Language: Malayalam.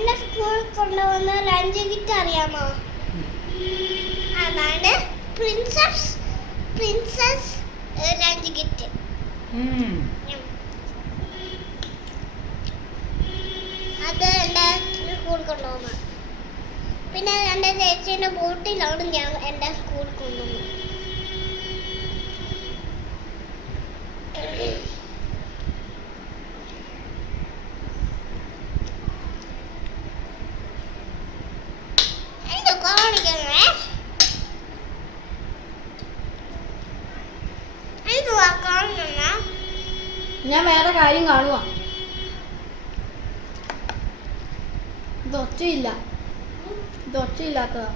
എന്നെ സ്കൂളിൽ കൊണ്ടുപോകുന്ന ലഞ്ച് കിറ്റ് അറിയാമോ? അതാണ് പ്രിൻസസ് ലഞ്ച് കിറ്റ്. അത് എൻ്റെ സ്കൂളിൽ കൊണ്ടുപോകുന്നത്. പിന്നെ എൻ്റെ ചേച്ചീൻ്റെ ബോട്ടിലാണ് ഞാൻ എൻ്റെ സ്കൂളിൽ കൊണ്ടുപോകുന്നത്. ഞാൻ വേറെ കാര്യം കാണുക. ഇത് ഒച്ചയില്ലാത്തതാ.